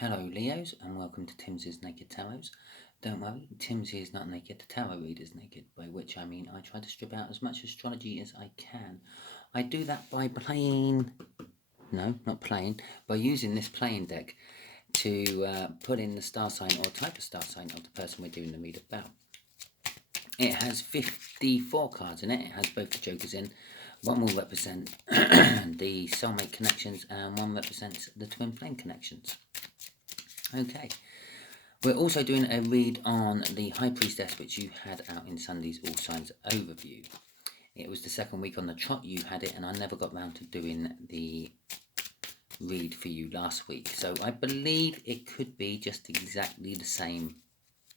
Hello Leos and welcome to Timsy's Naked Tarots. Don't worry, Timsy is not naked, the tarot reader's naked, by which I mean I try to strip out as much astrology as I can. I do that by by using this playing deck to put in the star sign or type of star sign of the person we're doing the read about. It has 54 cards in it. It has both the jokers in. One will represent the soulmate connections and one represents the twin flame connections. Okay, we're also doing a read on the High Priestess, which you had out in Sunday's All Signs overview. It was the second week on the trot you had it, and I never got round to doing the read for you last week. So I believe it could be just exactly the same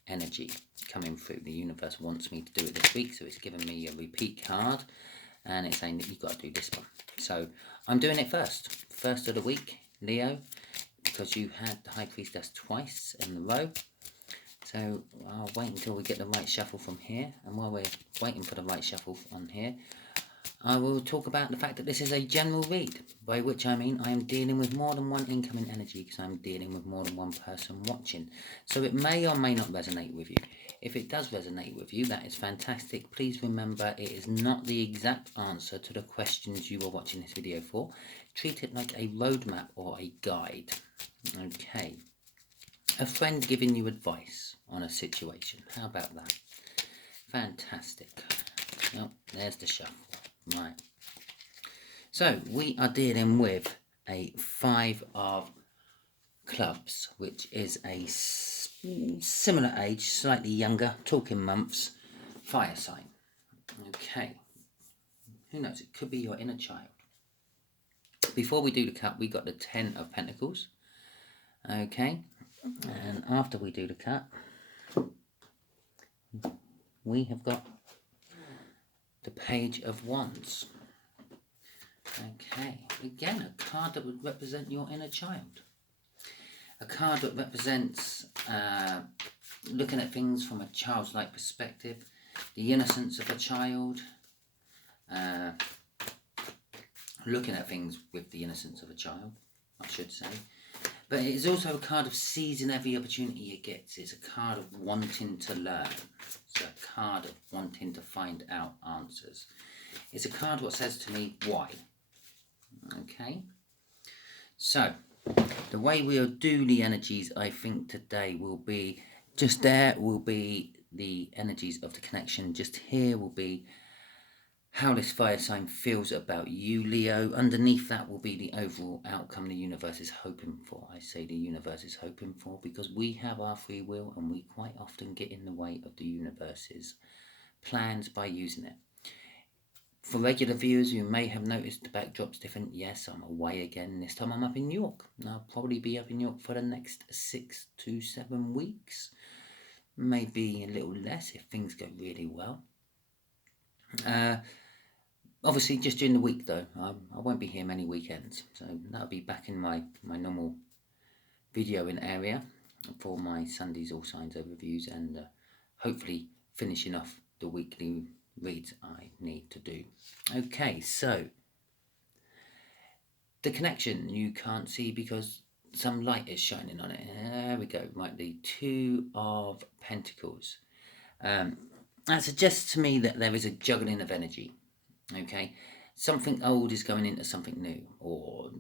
energy coming through. The universe wants me to do it this week, so it's given me a repeat card, and it's saying that you've got to do this one. So I'm doing it first of the week, Leo, because you had the High Priestess twice in a row. So I'll wait until we get the right shuffle from here, and while we're waiting for the right shuffle on here, I will talk about the fact that this is a general read, by which I mean I am dealing with more than one incoming energy because I'm dealing with more than one person watching. So it may or may not resonate with you. If it does resonate with you, that is fantastic. Please remember it is not the exact answer to the questions you are watching this video for. Treat it like a roadmap or a guide. Okay. A friend giving you advice on a situation. How about that? Fantastic. Oh, there's the shuffle. Right. So we are dealing with a 5 of clubs, which is a similar age, slightly younger, talking months, fire sign. Okay. Who knows? It could be your inner child. Before we do the cut, we got the 10 of Pentacles. Okay. And after we do the cut, we have got the Page of Wands. Okay, again, a card that would represent your inner child. A card that represents looking at things from a childlike perspective, the innocence of a child, looking at things with the innocence of a child, I should say. But it is also a card of seizing every opportunity it gets. It's a card of wanting to learn. It's a card of wanting to find out answers. It's a card what says to me, why? Okay. So, the way we'll do the energies, I think today will be, just there will be the energies of the connection. Just here will be how this fire sign feels about you, Leo. Underneath that will be the overall outcome the universe is hoping for. I say the universe is hoping for because we have our free will and we quite often get in the way of the universe's plans by using it. For regular viewers, you may have noticed the backdrop's different. Yes, I'm away again. This time I'm up in York. I'll probably be up in York for the next 6 to 7 weeks. Maybe a little less if things go really well. Obviously, just during the week, though. I won't be here many weekends. So that'll be back in my normal videoing area for my Sunday's All Signs overviews and hopefully finishing off the weekly reads I need to do. Okay, so the connection you can't see because some light is shining on it. There we go. Right, the 2 of Pentacles. That suggests to me that there is a juggling of energy. Okay, something old is going into something new, or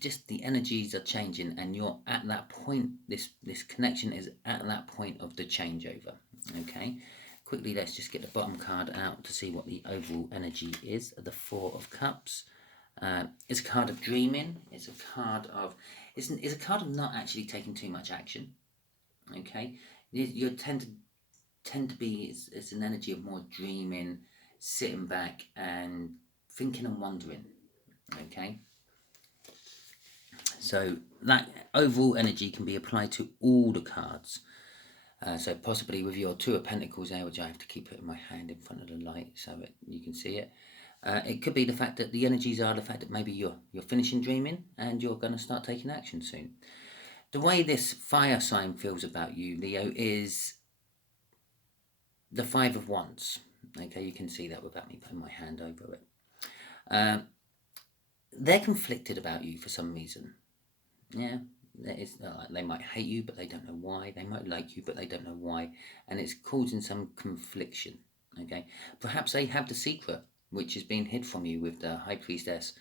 just the energies are changing, and you're at that point. This connection is at that point of the changeover. Okay, quickly let's just get the bottom card out to see what the overall energy is. The 4 of Cups. It's a card of dreaming. It's a card of it's a card of not actually taking too much action. Okay, you tend to be it's an energy of more dreaming, sitting back and thinking and wondering. Okay, so that overall energy can be applied to all the cards. So possibly with your 2 of Pentacles there, which I have to keep putting my hand in front of the light so that you can see it. It could be the fact that the energies are the fact that maybe you're finishing dreaming and you're going to start taking action soon. The way this fire sign feels about you, Leo, is the 5 of Wands. Okay, you can see that without me putting my hand over it. They're conflicted about you for some reason. Yeah, They might hate you, but they don't know why. They might like you, but they don't know why. And it's causing some confliction, okay? Perhaps they have the secret, which is being hid from you with the High Priestess,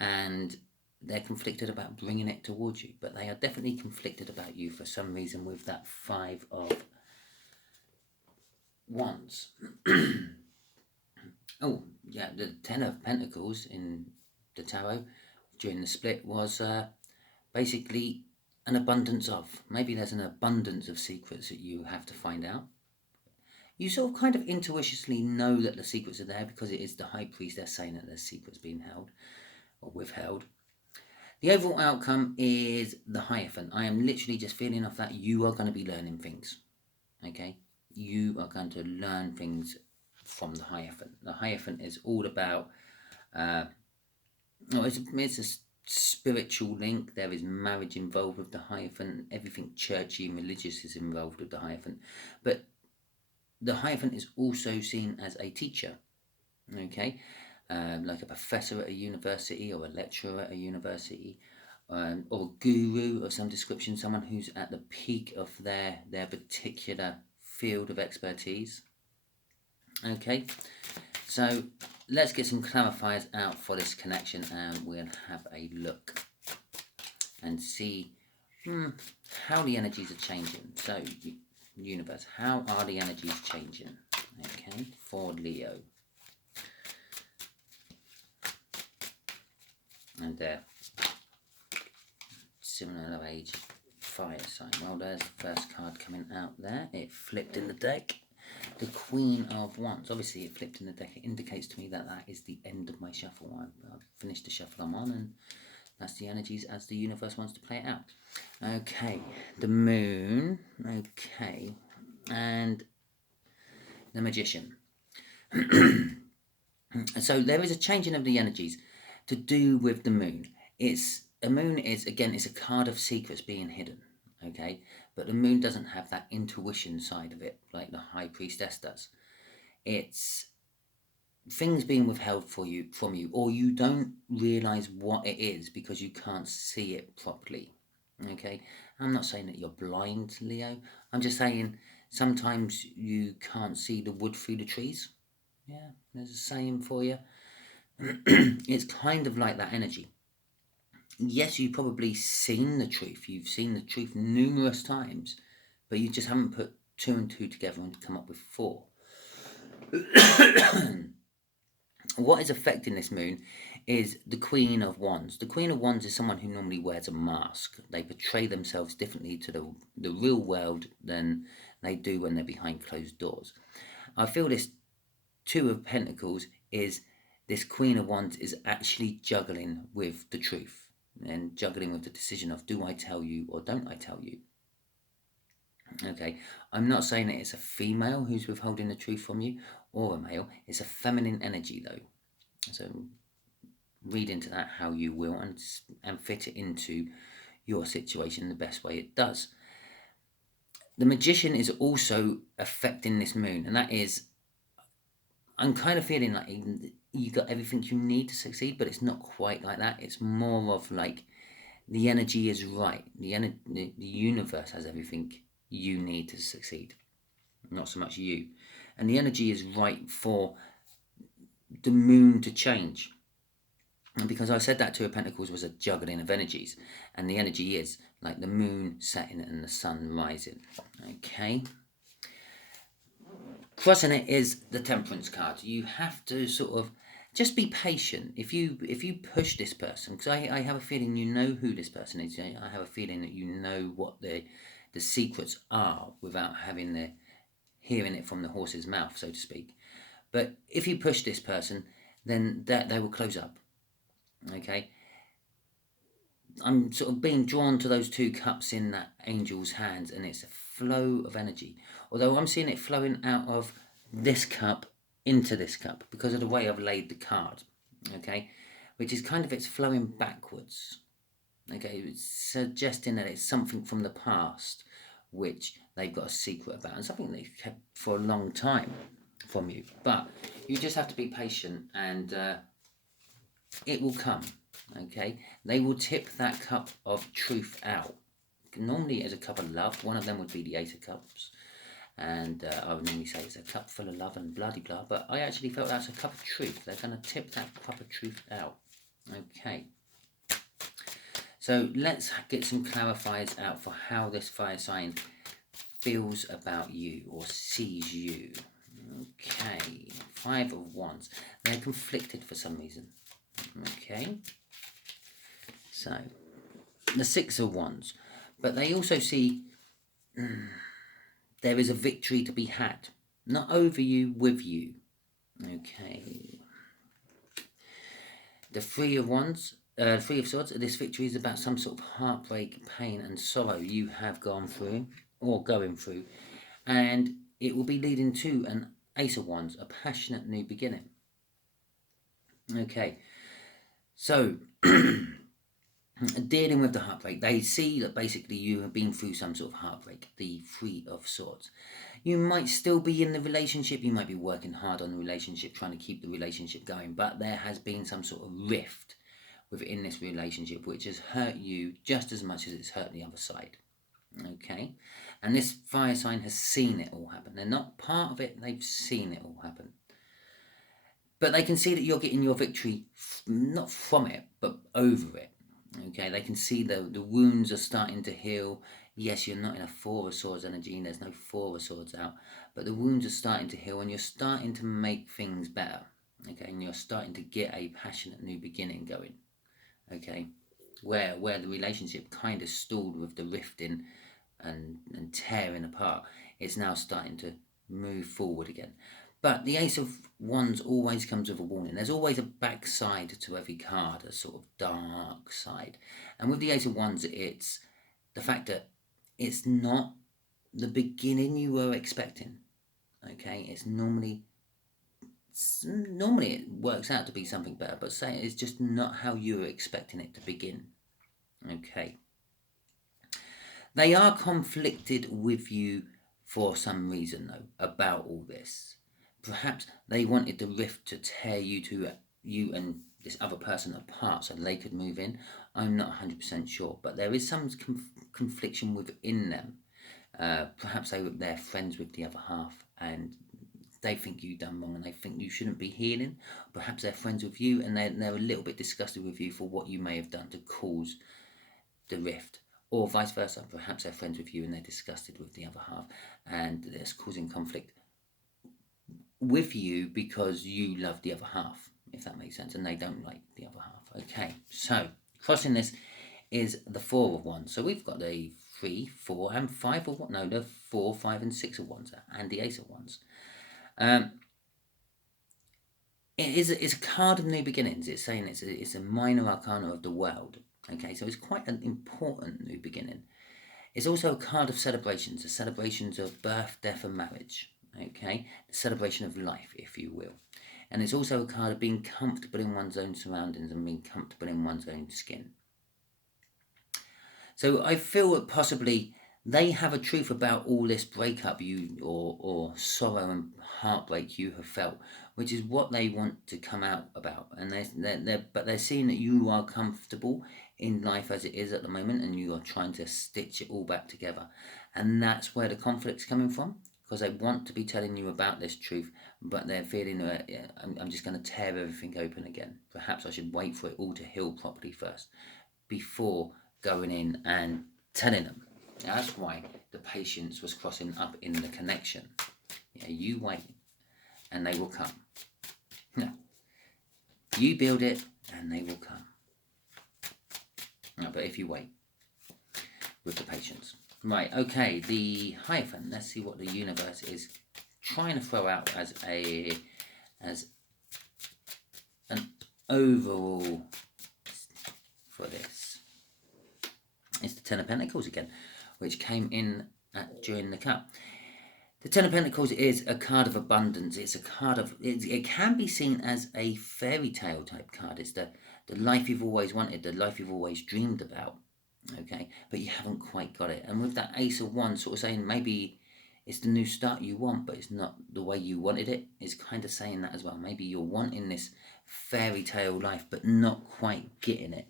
and they're conflicted about bringing it towards you. But they are definitely conflicted about you for some reason with that 5 of Wands. Oh, yeah, the 10 of Pentacles in the tarot during the split was basically an abundance of. Maybe there's an abundance of secrets that you have to find out. You sort of kind of intuitively know that the secrets are there because it is the High Priestess saying that there's secrets being held or withheld. The overall outcome is the Hierophant. I am literally just feeling off that you are going to be learning things. Okay? You are going to learn things from the Hierophant. The Hierophant is all about... it's a spiritual link. There is marriage involved with the Hierophant. Everything churchy and religious is involved with the Hierophant. But the Hierophant is also seen as a teacher, okay? Like a professor at a university or a lecturer at a university, or a guru of some description, someone who's at the peak of their particular field of expertise. Okay, so let's get some clarifiers out for this connection and we'll have a look and see how the energies are changing. So, universe, how are the energies changing? Okay, for Leo. And their similar age fire sign. Well, there's the first card coming out there. It flipped in the deck. The Queen of Wands. Obviously, it flipped in the deck. It indicates to me that that is the end of my shuffle. I've finished the shuffle I'm on, and that's the energies as the universe wants to play it out. Okay, the Moon. Okay, and the Magician. So there is a changing of the energies to do with the Moon. A moon is, again, it's a card of secrets being hidden, okay? But the Moon doesn't have that intuition side of it like the High Priestess does. It's things being withheld from you, or you don't realise what it is because you can't see it properly, okay? I'm not saying that you're blind, Leo. I'm just saying sometimes you can't see the wood through the trees. Yeah, there's a saying for you. It's kind of like that energy. Yes, you've probably seen the truth. You've seen the truth numerous times, but you just haven't put 2 and 2 together and come up with 4. What is affecting this Moon is the Queen of Wands. The Queen of Wands is someone who normally wears a mask. They portray themselves differently to the real world than they do when they're behind closed doors. I feel this 2 of Pentacles is this Queen of Wands is actually juggling with the truth and juggling with the decision of, do I tell you or don't I tell you? Okay, I'm not saying that it's a female who's withholding the truth from you or a male. It's a feminine energy though. So read into that how you will and fit it into your situation the best way it does. The Magician is also affecting this Moon, and that is, I'm kind of feeling like you got everything you need to succeed, but it's not quite like that. It's more of like the energy is right. The universe has everything you need to succeed, not so much you. And the energy is right for the Moon to change. And because I said that 2 of Pentacles was a juggling of energies, and the energy is like the Moon setting and the Sun rising. Okay. Crossing it is the Temperance card. You have to sort of just be patient. If you push this person, because I have a feeling you know who this person is. I have a feeling that you know what the secrets are without hearing it from the horse's mouth, so to speak. But if you push this person, then they will close up. Okay. I'm sort of being drawn to those 2 cups in that angel's hands, and it's a flow of energy. Although I'm seeing it flowing out of this cup into this cup because of the way I've laid the card, okay? Which is kind of, it's flowing backwards, okay? It's suggesting that it's something from the past which they've got a secret about, and something they've kept for a long time from you. But you just have to be patient, and it will come. Okay, they will tip that cup of truth out. normally as a cup of love. One of them would be the Ace of Cups. And I would normally say it's a cup full of love and blah-de-blah. But I actually felt that's a cup of truth. They're going to tip that cup of truth out. Okay. So let's get some clarifiers out for how this fire sign feels about you or sees you. Okay, 5 of Wands. They're conflicted for some reason. Okay, so the 6 of Wands. But they also see there is a victory to be had. Not over you, with you. Okay. The 3 of Wands. 3 of Swords, this victory is about some sort of heartbreak, pain and sorrow you have gone through or going through, and it will be leading to an Ace of Wands, a passionate new beginning. Okay, so dealing with the heartbreak, they see that basically you have been through some sort of heartbreak, the 3 of Swords. You might still be in the relationship, you might be working hard on the relationship, trying to keep the relationship going, but there has been some sort of rift within this relationship which has hurt you just as much as it's hurt the other side. Okay, and this fire sign has seen it all happen. They're not part of it, they've seen it all happen. But they can see that you're getting your victory, not from it, but over it. Okay, they can see the wounds are starting to heal. Yes, you're not in a 4 of Swords energy, and there's no 4 of Swords out, but the wounds are starting to heal and you're starting to make things better. Okay, and you're starting to get a passionate new beginning going. Okay, where the relationship kind of stalled with the rifting and tearing apart, it's now starting to move forward again. But the Ace of Wands always comes with a warning. There's always a backside to every card, a sort of dark side. And with the Ace of Wands, it's the fact that it's not the beginning you were expecting. Okay, it's normally it works out to be something better, but say it's just not how you were expecting it to begin. Okay. They are conflicted with you for some reason, though, about all this. Perhaps they wanted the rift to tear you and this other person apart so they could move in. I'm not 100% sure, but there is some confliction within them. Perhaps they're friends with the other half and they think you've done wrong and they think you shouldn't be healing. Perhaps they're friends with you and they're a little bit disgusted with you for what you may have done to cause the rift. Or vice versa. Perhaps they're friends with you and they're disgusted with the other half and it's causing conflict with you because you love the other half, if that makes sense, and they don't like the other half. Okay, so crossing this is the 4 of Wands. So we've got the 3, 4 and 5 of Wands. No, the 4, 5 and 6 of Wands and the Ace of Wands. It's a card of new beginnings. It's saying it's a minor arcana of the world. Okay, so it's quite an important new beginning. It's also a card of celebrations, the celebrations of birth, death and marriage. Okay, the celebration of life, if you will. And it's also a card of being comfortable in one's own surroundings and being comfortable in one's own skin. So I feel that possibly they have a truth about all this breakup or sorrow and heartbreak you have felt, which is what they want to come out about. And they're seeing that you are comfortable in life as it is at the moment, and you are trying to stitch it all back together. And that's where the conflict's coming from, because they want to be telling you about this truth, but they're feeling I'm just going to tear everything open again. Perhaps I should wait for it all to heal properly first before going in and telling them. That's why the patience was crossing up in the connection. Yeah, you wait and they will come. No, you build it and they will come. No, but if you wait with the patience. Right, okay, the Hierophant. Let's see what the universe is trying to throw out as an overall for this. It's the Ten of Pentacles again, which came in during the cup. The Ten of Pentacles is a card of abundance. It's a card of, it can be seen as a fairy tale type card. It's the life you've always wanted, the life you've always dreamed about. Okay, but you haven't quite got it. And with that Ace of Wands sort of saying maybe it's the new start you want, but it's not the way you wanted it. It's kind of saying that as well. Maybe you're wanting this fairy tale life, but not quite getting it.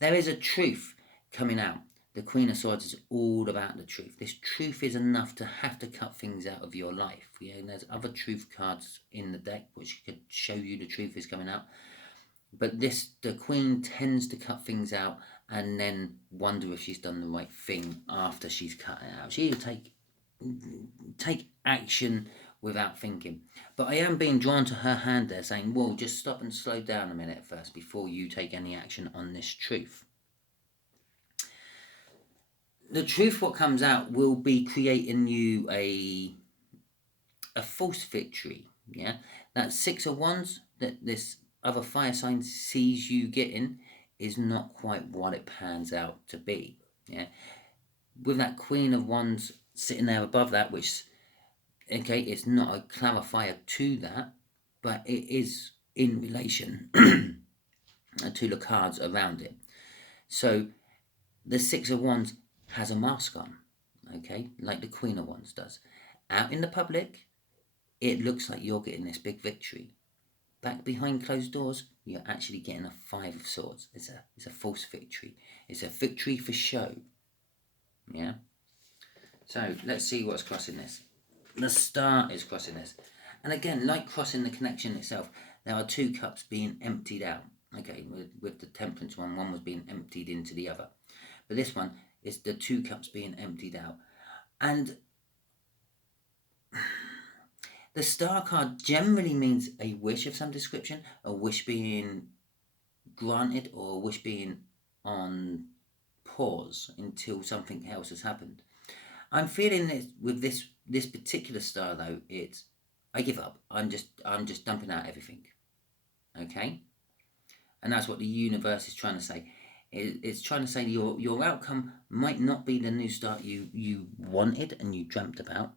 There is a truth coming out The Queen of Swords is all about the truth. This truth is enough to have to cut things out of your life. Yeah, and there's other truth cards in the deck which could show you the truth is coming out. But the Queen tends to cut things out and then wonder if she's done the right thing after she's cut it out. She'll take action without thinking. But I am being drawn to her hand there, saying, well, just stop and slow down a minute first before you take any action on this truth. The truth, what comes out, will be creating you a false victory. Yeah, that Six of Wands that this other fire sign sees you getting is not quite what it pans out to be. Yeah, with that Queen of Wands sitting there above that, which, okay, it's not a clarifier to that, but it is in relation to the cards around it. So the Six of Wands has a mask on, okay, like the Queen of Wands does. Out in the public, it looks like you're getting this big victory. Back behind closed doors, you're actually getting a Five of Swords. It's a false victory. It's a victory for show. Yeah. So let's see what's crossing this. The Star is crossing this, and again, like crossing the connection itself, there are two cups being emptied out. Okay, with the Temperance one was being emptied into the other, but this one is the two cups being emptied out, and the Star card generally means a wish of some description, a wish being granted or a wish being on pause until something else has happened. I'm feeling this with this particular Star though. It's I give up. I'm just dumping out everything. Okay, and that's what the universe is trying to say. It's trying to say your outcome might not be the new start you wanted and you dreamt about,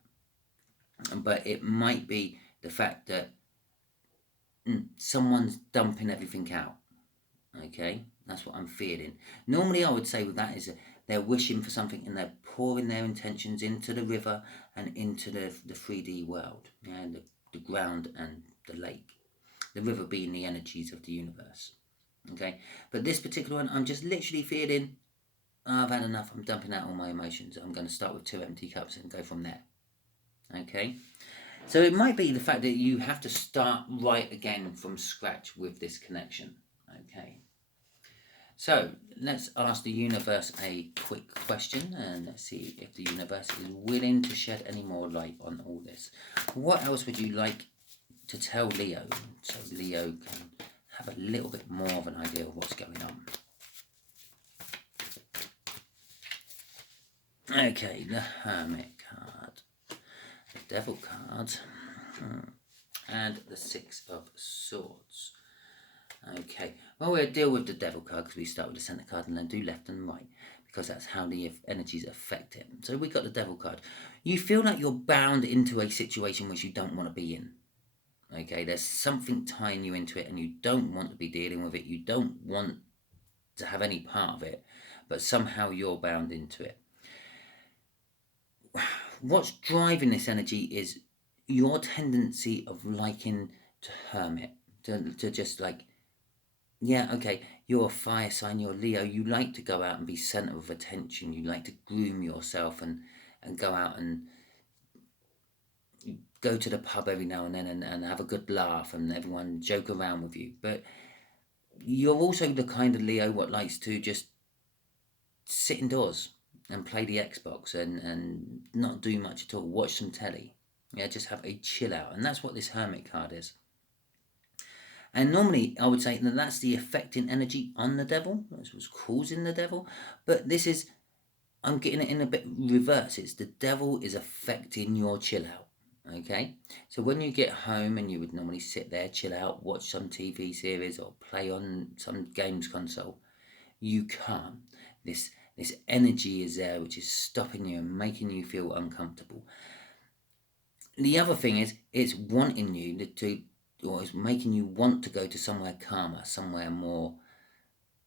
but it might be the fact that someone's dumping everything out. Okay, that's what I'm feeling. Normally I would say with that is they're wishing for something and they're pouring their intentions into the river and into the 3D world, and the ground and the lake. The river being the energies of the universe. Okay, but this particular one, I'm just literally feeling, I've had enough, I'm dumping out all my emotions. I'm going to start with 2 empty cups and go from there. Okay, so it might be the fact that you have to start right again from scratch with this connection. Okay, so let's ask the universe a quick question and let's see if the universe is willing to shed any more light on all this. What else would you like to tell Leo so Leo can have a little bit more of an idea of what's going on? Okay, the Hermit card, the Devil card, and the Six of Swords. Okay, well, we'll deal with the Devil card because we start with the centre card and then do left and right because that's how the energies affect it. So we got the Devil card. You feel like you're bound into a situation which you don't want to be in. Okay, there's something tying you into it and you don't want to be dealing with it. You don't want to have any part of it, but somehow you're bound into it. What's driving this energy is your tendency of liking to hermit, to just like, yeah, okay, you're a fire sign, you're Leo, you like to go out and be centre of attention, you like to groom yourself and go out and go to the pub every now and then and have a good laugh and everyone joke around with you. But you're also the kind of Leo what likes to just sit indoors and play the Xbox and not do much at all, watch some telly. Yeah, just have a chill out. And that's what this Hermit card is. And normally I would say that that's the affecting energy on the Devil. That's what's causing the Devil. But this is, I'm getting it in a bit reverse. It's the Devil is affecting your chill out. Okay, so when you get home and you would normally sit there, chill out, watch some TV series or play on some games console, you can't. This energy is there which is stopping you and making you feel uncomfortable. The other thing is it's wanting you to, or it's making you want to go to somewhere calmer, somewhere more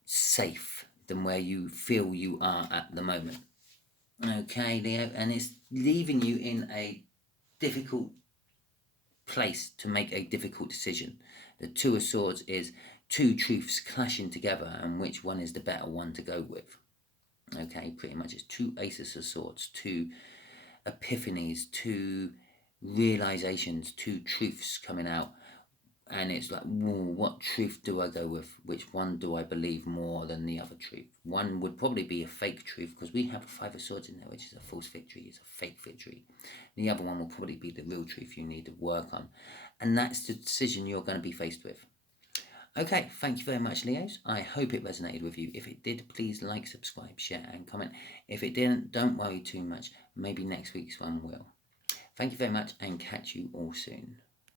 safe than where you feel you are at the moment. Okay, Leo, and it's leaving you in a difficult place to make a difficult decision. The Two of Swords is two truths clashing together and which one is the better one to go with. Okay, pretty much it's 2 aces of swords, 2 epiphanies, 2 realizations, 2 truths coming out. And it's like, what truth do I go with? Which one do I believe more than the other truth? One would probably be a fake truth, because we have a 5 of swords in there, which is a false victory, it's a fake victory. The other one will probably be the real truth you need to work on. And that's the decision you're going to be faced with. Okay, thank you very much, Leos. I hope it resonated with you. If it did, please like, subscribe, share, and comment. If it didn't, don't worry too much. Maybe next week's one will. Thank you very much, and catch you all soon.